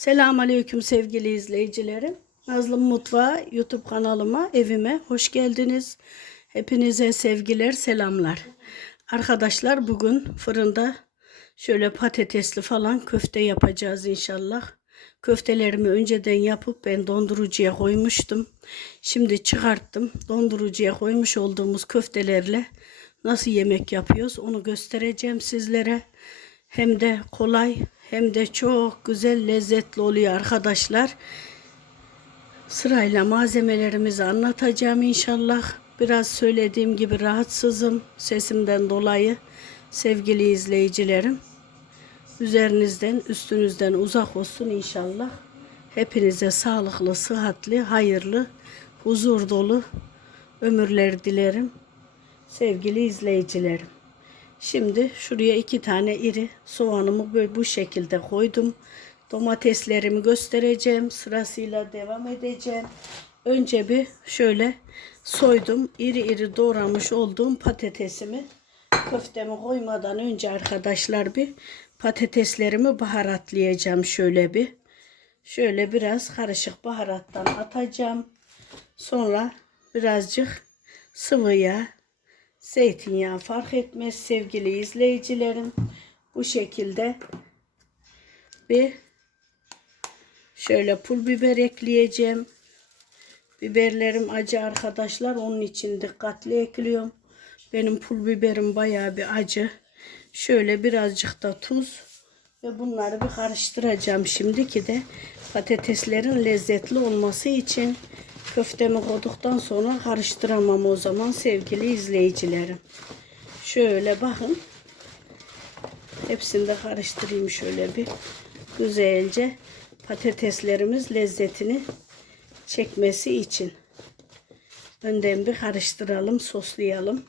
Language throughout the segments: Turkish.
Selamun Aleyküm sevgili izleyicilerim. Nazlı Mutfağı YouTube kanalıma, evime hoş geldiniz. Hepinize sevgiler, selamlar. Arkadaşlar bugün fırında şöyle patatesli falan köfte yapacağız inşallah. Köftelerimi önceden yapıp ben dondurucuya koymuştum. Şimdi çıkarttım. Dondurucuya koymuş olduğumuz köftelerle nasıl yemek yapıyoruz onu göstereceğim sizlere. Hem de kolay hem de çok güzel lezzetli oluyor arkadaşlar. Sırayla malzemelerimizi anlatacağım inşallah. Biraz söylediğim gibi rahatsızım sesimden dolayı sevgili izleyicilerim. Üzerinizden, üstünüzden uzak olsun inşallah. Hepinize sağlıklı, sıhhatli, hayırlı, huzur dolu ömürler dilerim. Sevgili izleyicilerim. Şimdi şuraya iki tane iri soğanımı böyle bu şekilde koydum. Domateslerimi göstereceğim. Sırasıyla devam edeceğim. Önce bir şöyle soydum. iri iri doğramış olduğum patatesimi köftemi koymadan önce arkadaşlar bir patateslerimi baharatlayacağım şöyle bir. Şöyle biraz karışık baharattan atacağım. Sonra birazcık sıvı yağ, zeytinyağı fark etmez sevgili izleyicilerim. Bu şekilde bir şöyle pul biber ekleyeceğim. Biberlerim acı arkadaşlar. Onun için dikkatli ekliyorum. Benim pul biberim bayağı bir acı. Şöyle birazcık da tuz ve bunları bir karıştıracağım şimdi ki de patateslerin lezzetli olması için köftemi koyduktan sonra karıştıramam o zaman sevgili izleyicilerim. Şöyle bakın. Hepsini de karıştırayım şöyle bir güzelce patateslerimiz lezzetini çekmesi için. Önden bir karıştıralım, soslayalım.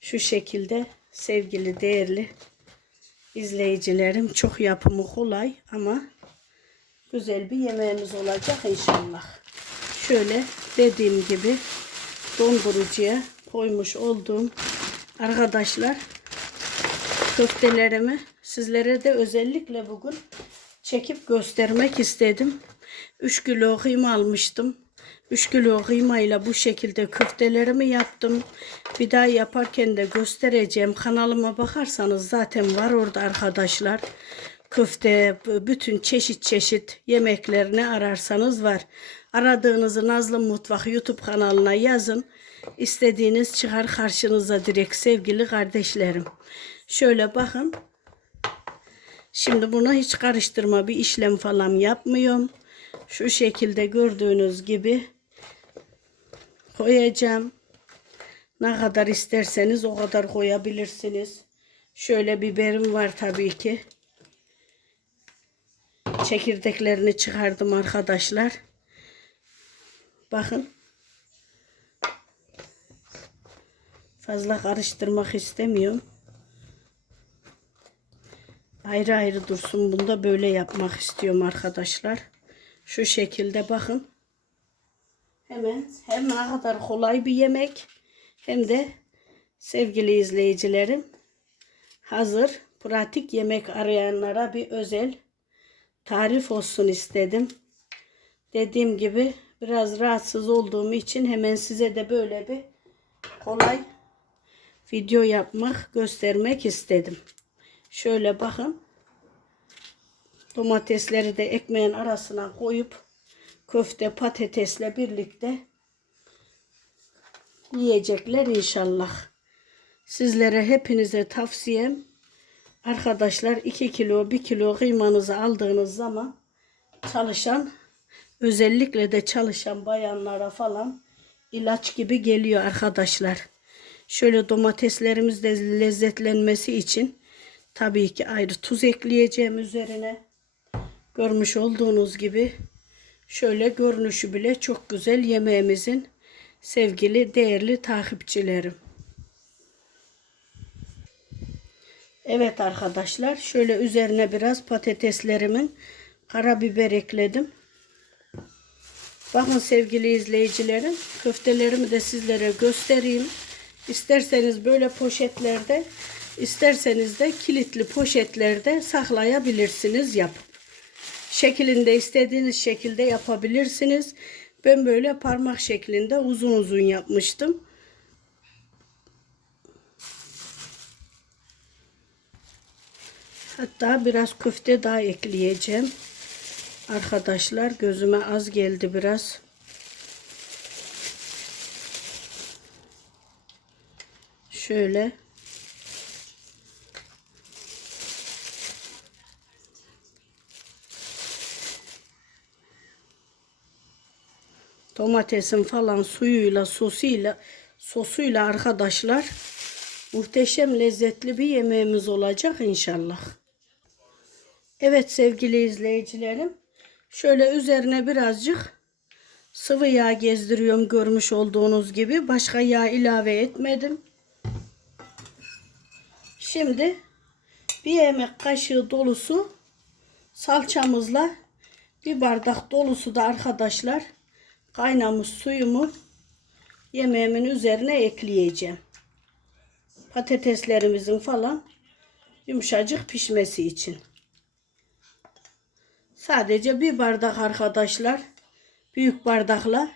Şu şekilde sevgili değerli izleyicilerim çok yapımı kolay ama güzel bir yemeğimiz olacak inşallah. Şöyle dediğim gibi dondurucuya koymuş olduğum arkadaşlar köftelerimi sizlere de özellikle bugün çekip göstermek istedim. 3 kilo kıyma almıştım. 3 kilo kıymayla bu şekilde köftelerimi yaptım. Bir daha yaparken de göstereceğim. Kanalıma bakarsanız zaten var orada arkadaşlar. Köfte, bütün çeşit çeşit yemeklerini ararsanız var. Aradığınızı Nazlı Mutfak YouTube kanalına yazın. İstediğiniz çıkar karşınıza direkt sevgili kardeşlerim. Şöyle bakın. Şimdi buna hiç karıştırma bir işlem falan yapmıyorum. Şu şekilde gördüğünüz gibi koyacağım. Ne kadar isterseniz o kadar koyabilirsiniz. Şöyle biberim var tabii ki. Çekirdeklerini çıkardım arkadaşlar. Bakın. Fazla karıştırmak istemiyorum. Ayrı ayrı dursun. Bunda böyle yapmak istiyorum arkadaşlar. Şu şekilde bakın. Hemen hem ne kadar kolay bir yemek hem de sevgili izleyicilerim hazır pratik yemek arayanlara bir özel tarif olsun istedim. Dediğim gibi biraz rahatsız olduğum için hemen size de böyle bir kolay video yapmak, göstermek istedim. Şöyle bakın. Domatesleri de ekmeğin arasına koyup köfte patatesle birlikte yiyecekler inşallah. Sizlere hepinize tavsiyem arkadaşlar 2 kilo 1 kilo kıymanızı aldığınız zaman çalışan özellikle de çalışan bayanlara falan ilaç gibi geliyor arkadaşlar. Şöyle domateslerimiz de lezzetlenmesi için tabii ki ayrı tuz ekleyeceğim üzerine. Görmüş olduğunuz gibi şöyle görünüşü bile çok güzel yemeğimizin sevgili değerli takipçilerim. Evet arkadaşlar şöyle üzerine biraz patateslerimin karabiber ekledim. Bakın sevgili izleyicilerim köftelerimi de sizlere göstereyim. İsterseniz böyle poşetlerde isterseniz de kilitli poşetlerde saklayabilirsiniz yapıp. şeklinde istediğiniz şekilde yapabilirsiniz. Ben böyle parmak şeklinde uzun uzun yapmıştım. Hatta biraz köfte daha ekleyeceğim. Arkadaşlar gözüme az geldi biraz. Şöyle. Domatesin falan suyuyla, sosuyla, sosuyla arkadaşlar muhteşem lezzetli bir yemeğimiz olacak inşallah. Evet sevgili izleyicilerim. Şöyle üzerine birazcık sıvı yağ gezdiriyorum görmüş olduğunuz gibi. Başka yağ ilave etmedim. Şimdi bir yemek kaşığı dolusu salçamızla bir bardak dolusu da arkadaşlar kaynamış suyumu yemeğimin üzerine ekleyeceğim. Patateslerimizin falan yumuşacık pişmesi için. Sadece bir bardak arkadaşlar büyük bardakla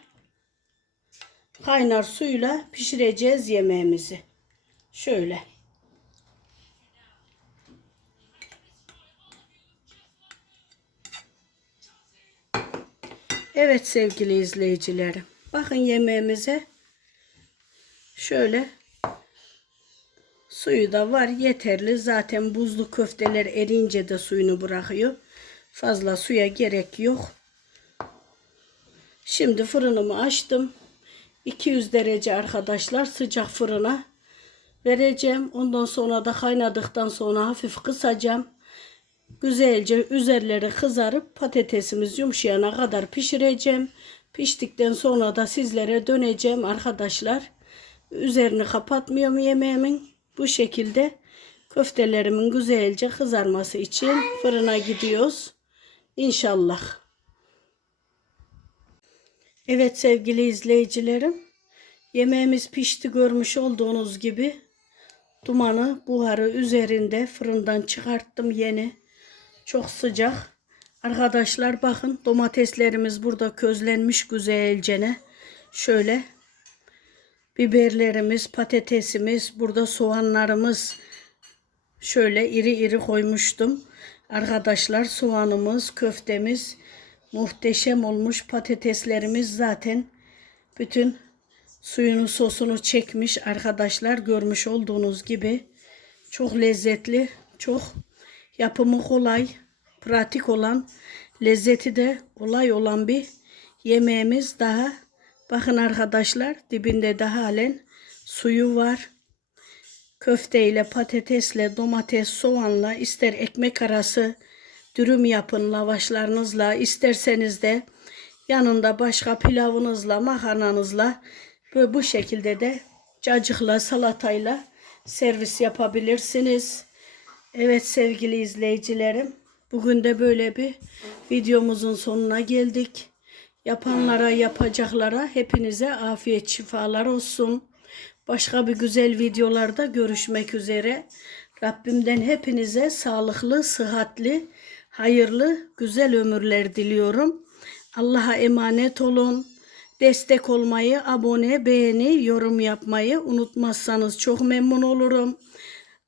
kaynar suyla pişireceğiz yemeğimizi. Şöyle. Evet sevgili izleyicilerim. Bakın yemeğimize şöyle suyu da var yeterli. Zaten buzlu köfteler erince de suyunu bırakıyor. Fazla suya gerek yok. Şimdi fırınımı açtım. 200 derece arkadaşlar sıcak fırına vereceğim. Ondan sonra da kaynadıktan sonra hafif kısacağım. Güzelce üzerleri kızarıp patatesimiz yumuşayana kadar pişireceğim. Piştikten sonra da sizlere döneceğim arkadaşlar. Üzerini kapatmıyorum yemeğimin. Bu şekilde köftelerimin güzelce kızarması için fırına gidiyoruz. İnşallah. Evet sevgili izleyicilerim. Yemeğimiz pişti görmüş olduğunuz gibi. Dumanı, buharı üzerinde fırından çıkarttım yeni. Çok sıcak. Arkadaşlar bakın domateslerimiz burada közlenmiş güzelce. Şöyle biberlerimiz, patatesimiz, burada soğanlarımız şöyle iri iri koymuştum. Arkadaşlar soğanımız, köftemiz muhteşem olmuş. Patateslerimiz zaten bütün suyunu sosunu çekmiş arkadaşlar görmüş olduğunuz gibi. Çok lezzetli, çok yapımı kolay, pratik olan, lezzeti de kolay olan bir yemeğimiz daha. Bakın arkadaşlar dibinde de halen suyu var. Köfte ile patatesle, domates, soğanla ister ekmek arası dürüm yapın lavaşlarınızla isterseniz de yanında başka pilavınızla, makarnanızla ve bu şekilde de cacıkla, salatayla servis yapabilirsiniz. Evet sevgili izleyicilerim, bugün de böyle bir videomuzun sonuna geldik. Yapanlara, yapacaklara hepinize afiyet şifalar olsun. Başka bir güzel videolarda görüşmek üzere. Rabbimden hepinize sağlıklı, sıhhatli, hayırlı, güzel ömürler diliyorum. Allah'a emanet olun. Destek olmayı, abone, beğeni, yorum yapmayı unutmazsanız çok memnun olurum.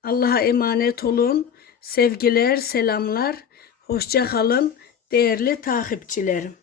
Allah'a emanet olun. Sevgiler, selamlar. Hoşça kalın değerli takipçilerim.